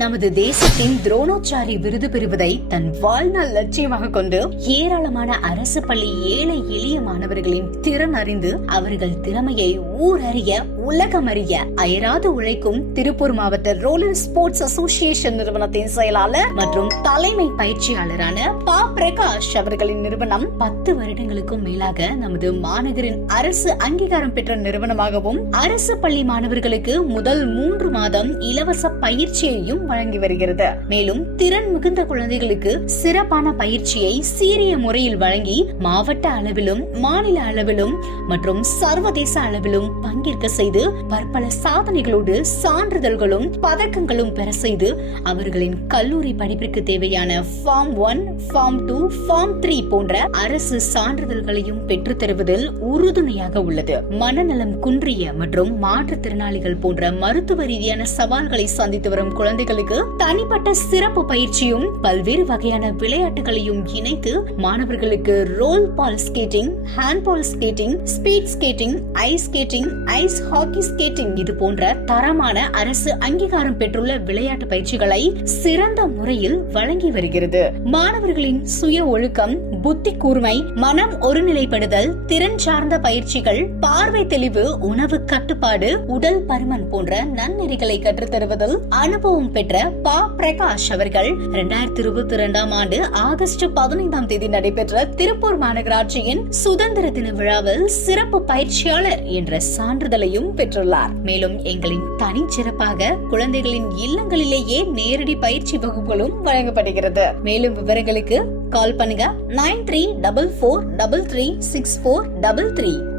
நமது தேசத்தின் துரோணாச்சாரி விருது பெறுவதை தன் வாழ்நாள் லட்சியமாக கொண்டு ஏராளமான அரசு பள்ளி ஏழை எளிய மாணவர்களின் திறன் அறிந்து அவர்கள் திறமையை ஊரறிய உலகம் அறிய அயராது உழைக்கும் திருப்பூர் மாவட்ட ரோலர் ஸ்போர்ட்ஸ் அசோசியேஷன் நிறுவனத்தின் செயலாளர் மற்றும் தலைமை பயிற்சியாளரான பா பிரகாஷ் அவர்களின் நிறுவனம் 10 வருடங்களுக்கும் மேலாக நமது மாநகரின் அரசு அங்கீகாரம் பெற்ற நிறுவனமாகவும் அரசு பள்ளி மாணவர்களுக்கு முதல் 3 மாதம் இலவச பயிற்சியையும் வழங்கி வருகிறது. மேலும் திறன் மிகுந்த குழந்தைகளுக்கு சிறப்பான பயிற்சியை சீரிய முறையில் வழங்கி மாவட்ட அளவிலும் மாநில அளவிலும் மற்றும் சர்வதேச அளவிலும் பங்கேற்க செய்து பற்பல சாதனைகளோடு சான்றிதழ்களும் பதக்கங்களும் பெற செய்து அவர்களின் கல்லூரி படிப்பிற்கு தேவையான ஃபார்ம் 1, ஃபார்ம் 2, ஃபார்ம் 3 போன்ற அரசு சான்றிதழ்களையும் பெற்று தருவதில் உறுதுணையாக உள்ளது. மனநலம் குன்றிய மற்றும் மாற்றுத்திறனாளிகள் போன்ற மருத்துவ ரீதியான சவால்களை சந்தித்து வரும் குழந்தைகளுக்கு தனிப்பட்ட சிறப்பு பயிற்சியும் பல்வேறு வகையான விளையாட்டுகளையும் இணைத்து மாணவர்களுக்கு roll ball skating, hand ball skating, speed skating, ice skating, ice hockey skating இது போன்ற தரமான அரசு அங்கீகாரம் பெற்றுள்ள விளையாட்டு பயிற்சிகளை சிறந்த முறையில் வழங்கி வருகிறது. மாணவர்களின் சுய ஒழுக்கம், புத்தி கூர்மை, மனம் ஒருநிலைப்படுதல், திறன் சார்ந்த பயிற்சிகள், பார்வை தெளிவு, உணவு கட்டுப்பாடு, உடல் பருமன் போன்ற நன்னெறிகளை கற்றுத்தருவதில் அனுபவம் பெற்ற பா பிரகாஷ் அவர்கள் 2022 ஆண்டு ஆகஸ்ட் 15ஆம் தேதி நடைபெற்ற திருப்பூர் மாநகராட்சியின் சுதந்திர தின விழாவில் சிறப்பு பயிற்சியாளர் என்ற சான்றிதழையும் பெற்றுள்ளார். மேலும் எங்களின் தனிச்சிறப்பாக குழந்தைகளின் இல்லங்களிலேயே நேரடி பயிற்சி வகுப்புகளும் வழங்கப்படுகிறது. மேலும் விவரங்களுக்கு கால் பண்ணுங்க 9344336433.